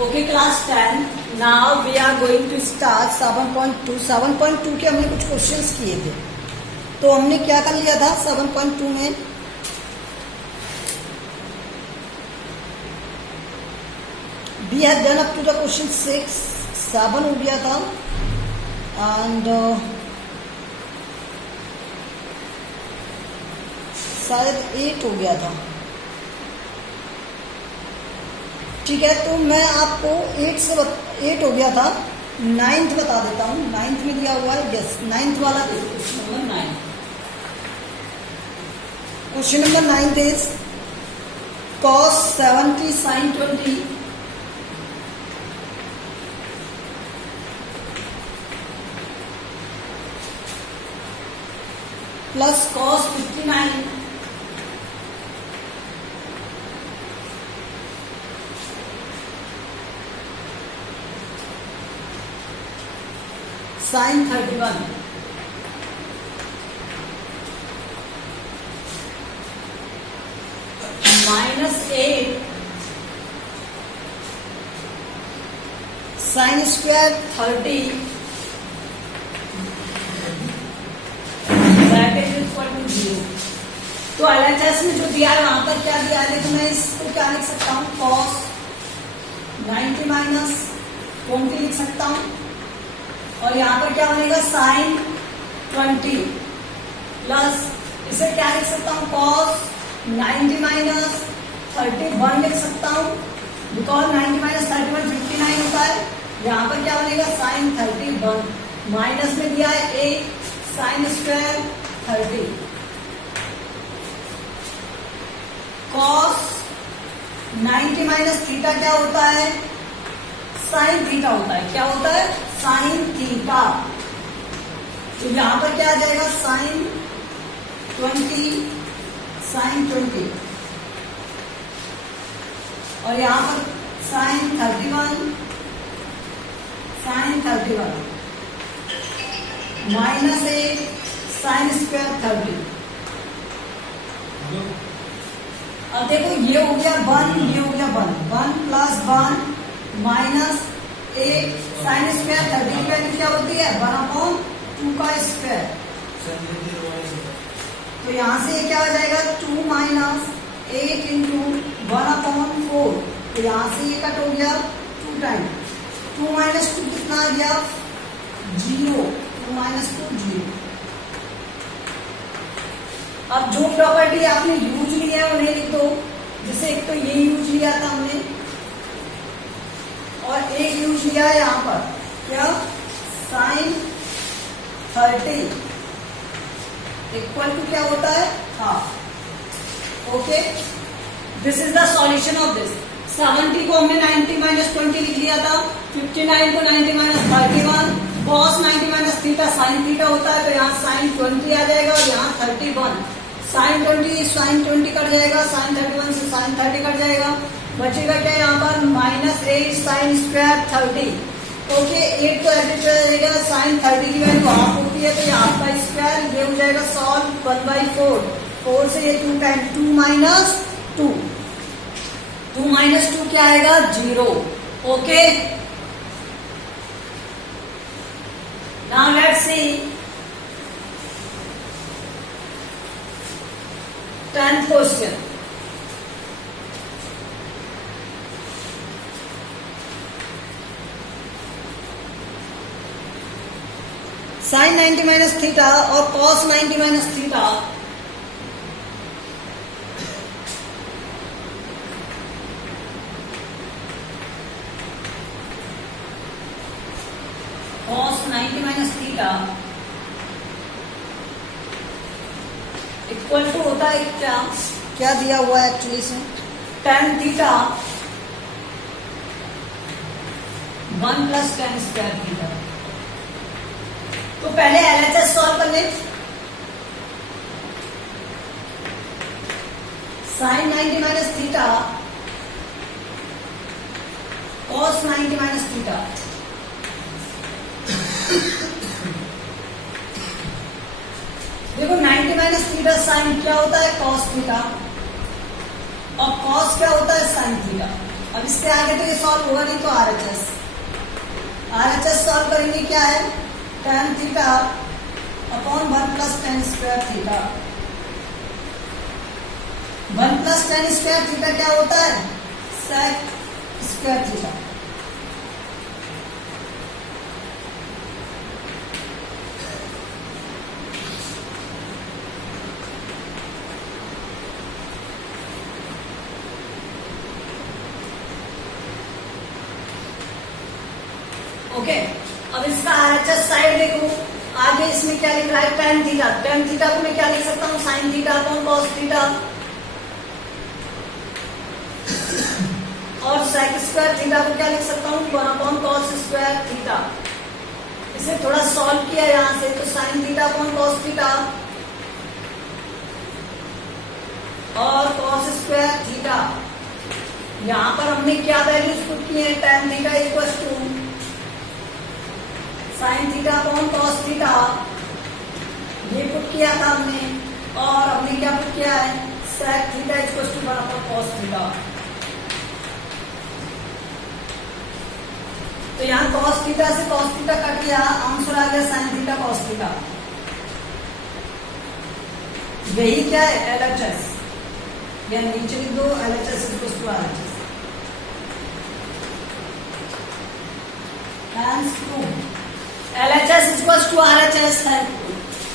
Okay class 10, now we are going to start 7.2। 7.2 के हमने कुछ क्वेश्चंस किए थे, तो हमने क्या कर लिया था 7.2 में, we have done up to the question 6, 7 हो गया था एंड शायद 8 हो गया था। ठीक है, तो मैं आपको 8 हो गया था, 9th बता देता हूँ। 9th में दिया हुआ है, यस 9th वाला देखो, question number 9। Question number 9 is cos 70 sin 20 plus cos 59 sin 31 minus 8 sin square 30 bracket equal to 0। तो एलएचएस में जो दिया है वहां पर क्या दिया है, देखो मैं इसको क्या लिख सकता हूँ, cos 90 माइनस 20 लिख सकता हूँ, और यहाँ पर क्या बनेगा साइन 20 प्लस इसे क्या लिख सकता हूँ, cos 90 माइनस 31 लिख सकता हूँ, बिकॉज 90 माइनस 31 59 होता है। यहाँ पर क्या बनेगा साइन 31 माइनस में दिया है 8 sine square 30 cos 90 minus theta क्या होता है, साइन थीटा होता है। क्या होता है, साइन थीटा। तो यहां पर क्या आ जाएगा साइन 20 साइन 20 और यहां पर sine 31 sine 31 minus 8 sine square 30। अब देखो ये हो गया 1, ये हो गया 1 प्लस 1 माइनस 8 साइन स्क्वायर 30 की वैल्यू क्या होती है 1/2 का स्क्वायर। तो यहां से ये क्या हो जाएगा 2 माइनस 8 इंटू 1/4। तो यहां से ये कट हो गया 2 टाइम, 2 माइनस 2 कितना आ गया 0, 2 माइनस 2 0। अब जो प्रॉपर्टी आपने यूज लिया है उन्हें लिख दो। जैसे एक तो ये यूज लिया था हमने और एक यूज लिया है यहां पर क्या साइन 30 इक्वल टू क्या होता है half. Okay, this is the solution of this. 70 को हमने 90 माइनस 20 लिख लिया था, 59 को 90 minus 31 cos 90 minus theta sine theta होता है, तो यहाँ साइन 20 आ जाएगा और यहाँ 31 साइन 20 कट जाएगा, साइन 31 से साइन 30 कट जाएगा, बचेगा क्या यहाँ पर माइनस 8 साइन स्क्वायर 30। ओके, 8 तो एडिट कर जाएगा, साइन 30 की वैल्यू हाफ होती है, तो ये हाफ का स्क्वायर, ये हो जाएगा सॉल्व 1/4। 4 से ये 2 टाइम 2 माइनस 2, 2 माइनस 2 क्या आएगा 0। Okay, now let's see 10th question. Sine 90 minus theta और cos 90 minus theta cos 90 minus theta equal to होता है क्या दिया हुआ है एक्चुअली से tan theta 1 plus tan square theta. तो पहले एलएचएस सॉल्व कर ले। Sine 90 minus theta cos 90 minus theta, देखो 90 माइनस थीटा साइन क्या होता है cos थीटा और cos क्या होता है साइन थीटा। अब इसके आगे तो ये सॉल्व होगा नहीं, तो आरएचएस सॉल्व करेंगे क्या है, tan theta upon 1 plus tan square theta. 1 plus tan square theta क्या होता है, sec स्क्वायर थीटा। ओके, अब इसका आरएचएस साइड देखो, आगे इसमें क्या लिख रहा है, tan थीटा। tan थीटा को मैं क्या लिख सकता हूँ, sin theta upon cos theta, और sec स्क्वायर थीटा को क्या लिख सकता हूँ, 1 अपॉन cos स्क्वायर थीटा। इसे थोड़ा सॉल्व किया यहां से, तो sin theta upon cos theta और cos स्क्वायर थीटा। यहां पर हमने क्या वैल्यूज पुट की है, tan theta equal to sin theta upon cos theta, ये पुट किया था हमने, और हमने क्या पुट किया है, sec theta equal to 1 upon cos theta. तो यहाँ cos थीटा से cos थीटा कट गया, आंसर आ गया sin थीटा cos थीटा। यही क्या है, LHS, या नीचे लिख दो LHS equal to RHS। LHS equal to RHS है,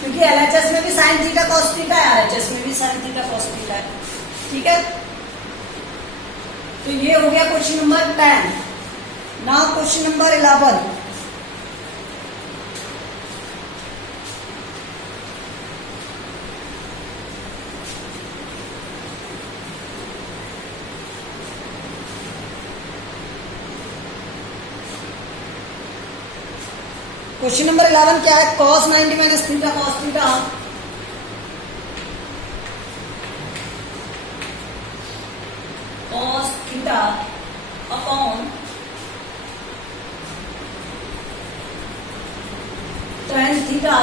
क्योंकि LHS में भी sin थीटा cos थीटा है, RHS में भी sin थीटा cos थीटा है। ठीक है, तो ये हो गया question number 10। Now question number 11। Question number 11 क्या है, cos 90 minus theta cos theta cos theta upon tan theta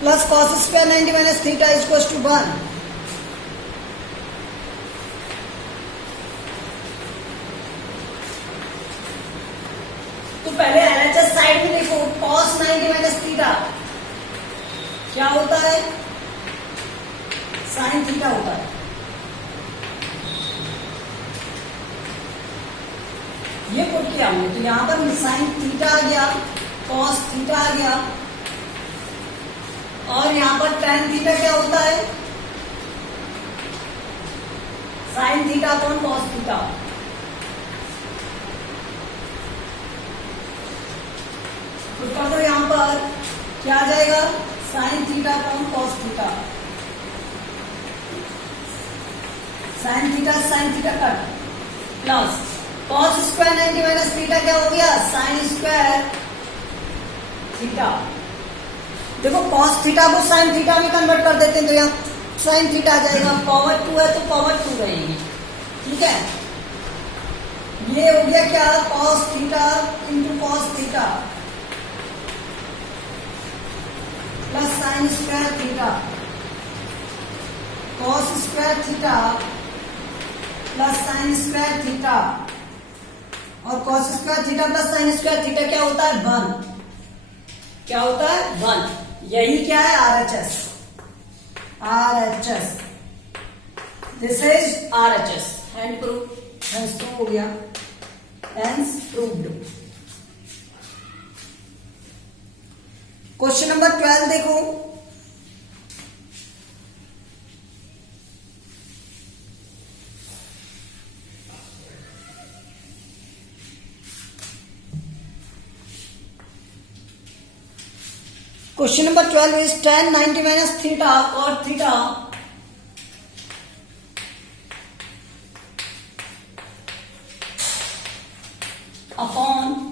plus cos square 90 minus theta equal to 1। पहले LHS साइड में देखो, cos 90 माइनस थीटा क्या होता है, sin थीटा होता है। ये पुट किया हमने, तो यहां पर sin थीटा आ गया, cos थीटा आ गया, और यहां पर tan थीटा क्या होता है, sin theta upon cos theta. तो यहां पर क्या आ जाएगा, sin theta upon cos theta, sin theta cut, plus cos square 90 minus theta क्या हो गया, sin स्क्वायर थीटा। देखो cos थीटा को sin थीटा में कन्वर्ट कर देते हैं, तो यहाँ sin थीटा आ जाएगा, पावर 2 है तो पावर 2 रहेगी। ठीक है, ये हो गया क्या, cos theta into cos theta plus sin square theta, cos square theta plus sin square theta, और cos square theta plus sin square theta क्या होता है, 1। क्या होता है, 1। यही क्या है, RHS। This is RHS, hence proof, hence proof हो गया, हैंस प्रूव्ड। क्वेश्चन नंबर 12 देखो, question number 12 is tan 90 minus theta और theta upon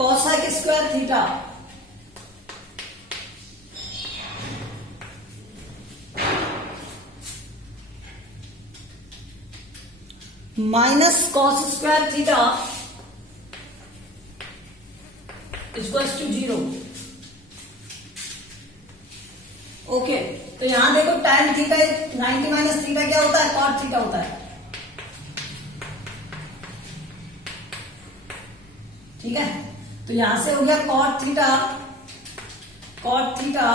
cosec square theta minus cos square theta equals to 0। Okay, तो यहां देखो tan थीटा 90 माइनस थीटा क्या होता है, cot थीटा होता है। ठीक है, तो यहां से हो गया cot theta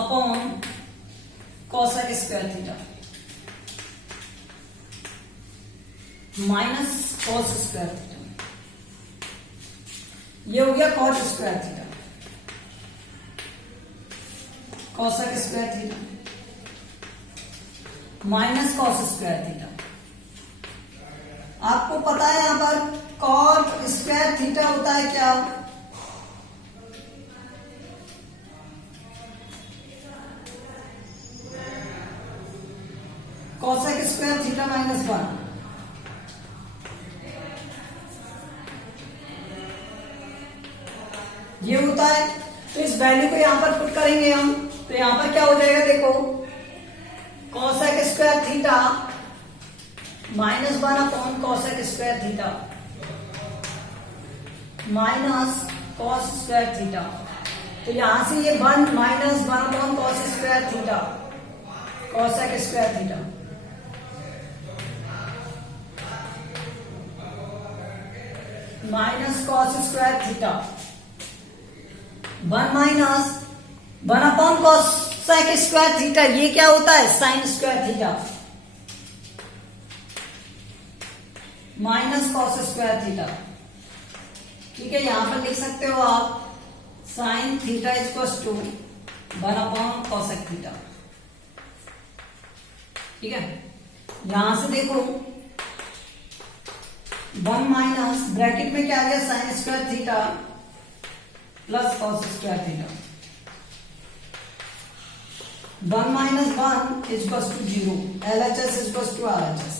upon cosec square theta minus cos square theta, ये हो गया cot square theta, cosec square theta minus cos square theta. आपको पता है यहां पर cot स्क्वायर थीटा होता है क्या, cosec स्क्वायर थीटा माइनस 1। ये होता है, तो इस वैल्यू को यहां पर पुट करेंगे हम, तो यहां पर क्या हो जाएगा देखो, cosec square theta minus 1 upon cosec square theta minus cos square theta. तो यहां से ये 1 minus 1 upon cos square theta cosec square theta minus cos square theta 1 minus 1 upon cosec square theta, ये क्या होता है sin square theta minus cos square theta. ठीक है, यहां पर लिख सकते हो आप sin theta equals to 1 upon cosec theta. ठीक है, यहां से देखो 1 माइनस ब्रैकेट में क्या आ गया sin square theta plus cos square theta, 1 minus 1 equals to 0, LHS equals to RHS।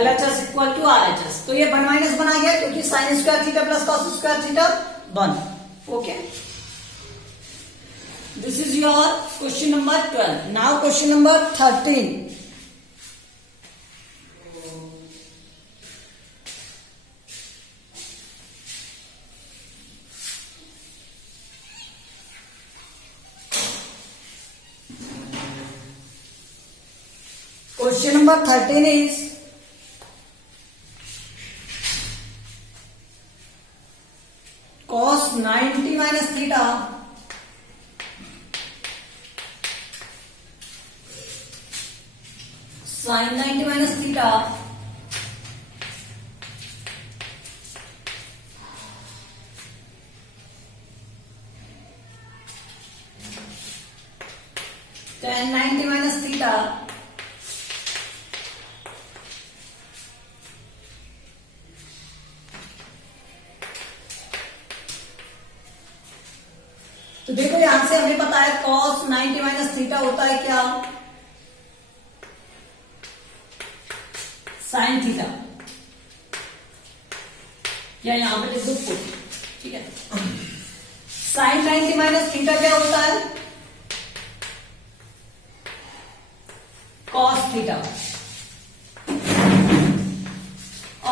LHS equal to RHS, तो ये 1 माइनस 1 आ गया क्योंकि sin square theta plus cos square theta 1। Okay, this is your question number 12। Now question number 13। Question number 13 is cos 90 minus theta sin 90 minus theta tan 90 minus theta तो देखो यहां से हमें पता है cos 90 माइनस थीटा होता है क्या, sin थीटा, या यहां पे लिख दो पुट। ठीक है, sin 90 माइनस थीटा क्या होता है, cos थीटा,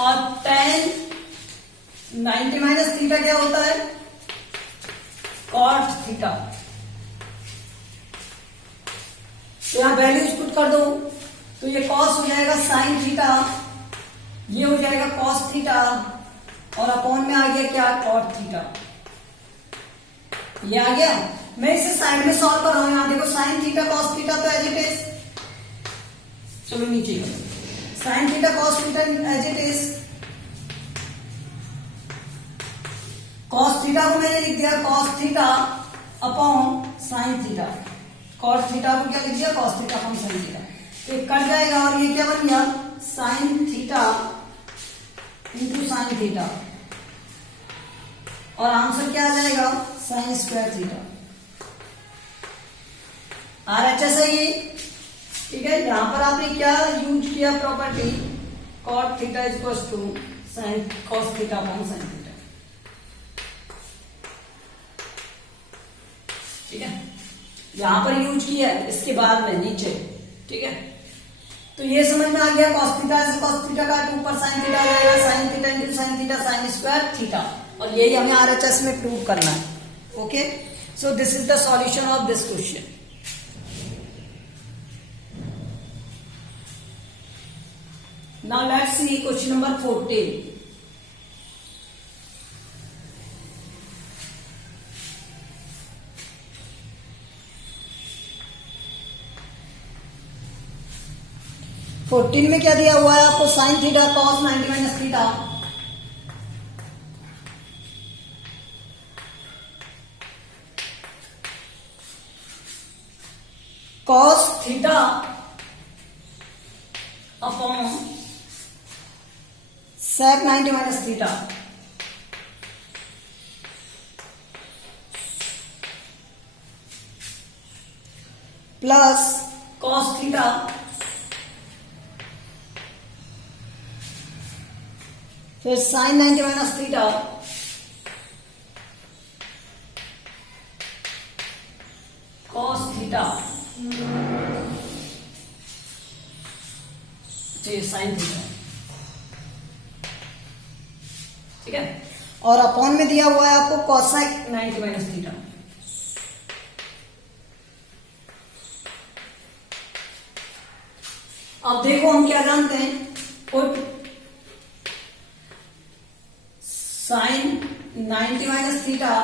और tan 90 माइनस थीटा क्या होता है, cot थीटा। तो यहां वैल्यूज पुट कर दो, तो ये cos हो जाएगा sin थीटा, ये हो जाएगा cos थीटा, और अपॉन में आ गया क्या, cot थीटा। ये आ गया, मैं इसे साइड में सॉल्व कर रहा हूं। यहां देखो sin थीटा cos थीटा तो एज इट इज, चलो नीचे sin theta cos theta as it is, cos theta को मैंने लिख दिया cos theta upon sin theta, cos theta को क्या लिख दिया, cos theta upon sin theta. तो कट जाएगा और ये क्या बन गया, sin theta into sin theta, और आंसर क्या आ जाएगा, sin स्क्वायर थीटा। RHS है ये। ठीक है, यहां पर आपने क्या यूज किया property, cot theta equals to sin cos theta upon sin theta. ठीक है, यहां पर यूज किया, इसके बाद में नीचे। ठीक है, तो ये समझ में आ गया cos थीटा से cos थीटा का 2 पर sin थीटा आ जाएगा, sin theta into sin theta sin square theta, और यही हमें RHS में प्रूव करना है. Okay, so this is the solution of this question. Now let's see question number 14. में क्या दिया हुआ है आपको? Sine theta cos 90 minus theta. Cos theta upon sec 90 minus theta plus cos theta फिर sign 90 minus theta cos theta sine theta. ठीक है, और अपॉन में दिया हुआ है आपको कॉसाइक 90 माइनस थीटा. अब देखो हम क्या जानते हैं, put sine 90 minus theta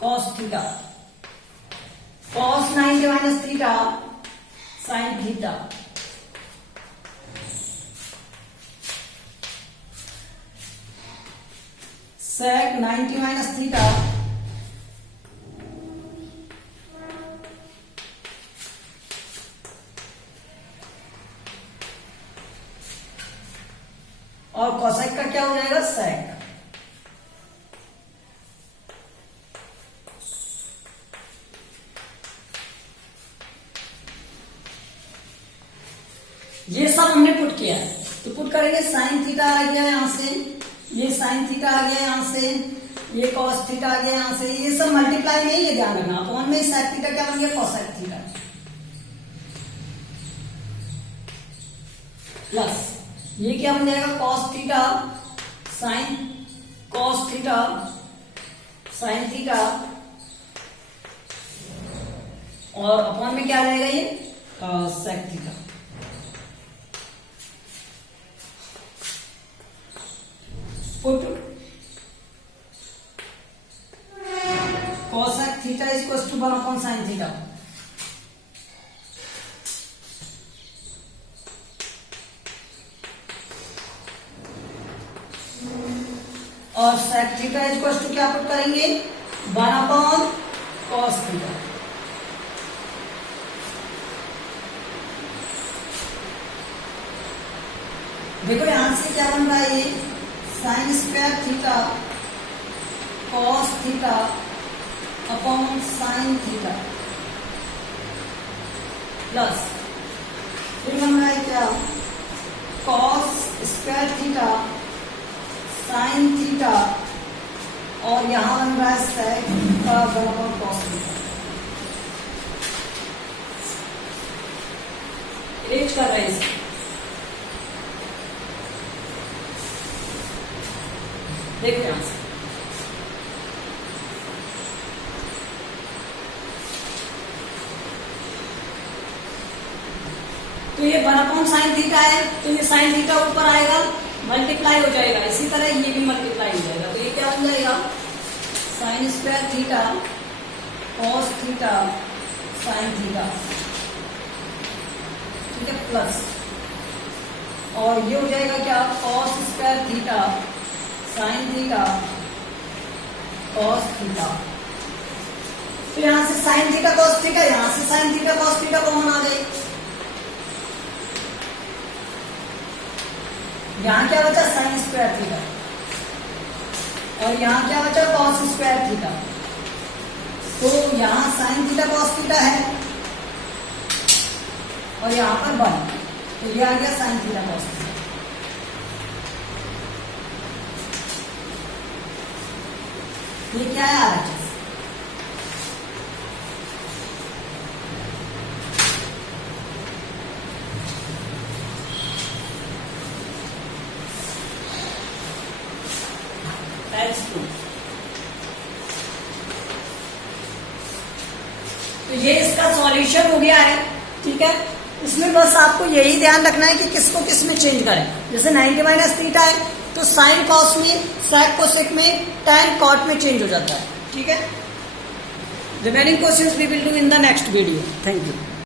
cos theta, cos 90 minus theta sine theta, sec 90 minus theta और कोसेक का क्या हो जाएगा? सेक. ये सब हमने पुट किया है, तो पुट करेंगे साइन थीटा आ गया यहां से, ये साइन थीटा आ गया यहां से, ये कॉस थीटा आ गया यहां से, ये सब मल्टीप्लाई नहीं, ये ध्यान रखना. अपॉन में सेक थीटा क्या बन गया? कोसेक थीटा प्लस ये क्या बन जाएगा? Cos theta sine cos theta sine theta, और अपॉन में क्या आ जाएगा? ये sec theta. Put cosec theta is equal to 1 upon sine theta, और sec theta is equal to क्या पुट करेंगे? 1 अपॉन कॉस थीटा. देखो यहां से क्या बन रहा है? ये sign square theta cos theta upon sine theta plus फिर बन रहा है क्या? Cos square theta sine theta, और यहां बन रहा है सेक का 1 अपॉन कॉस थीटा. इरेज कर रहे हैं इसे. देखो यहां से तो ये 1 अपॉन साइन थीटा है, तो ये साइन थीटा ऊपर आएगा, मल्टीप्लाई हो जाएगा. इसी तरह ये भी मल्टीप्लाई हो जाएगा, तो ये क्या बन जाएगा? Sine square theta cos theta sine theta. ठीक है, प्लस और ये हो जाएगा क्या? Cos square theta sine theta cos theta. तो यहां से साइन थीटा कॉस थीटा, यहां से sine theta cos theta common आ गई. यहां क्या बचा? साइन स्क्वायर थीटा, और यहां क्या बचा? Cos square theta. तो यहां साइन थीटा कॉस थीटा है, और यहां पर 1, तो ये आ गया साइन थीटा कॉस थीटा. ये क्या है? RHS. H2। तो ये इसका सॉल्यूशन हो गया है, ठीक है। इसमें बस आपको यही ध्यान रखना है कि किसको किस में चेंज करें। जैसे 90 माइनस थीटा है तो साइन कॉस में, सेक कोसेक में, टैन कॉट में चेंज हो जाता है, ठीक है। Remaining questions we will do in the next video. Thank you.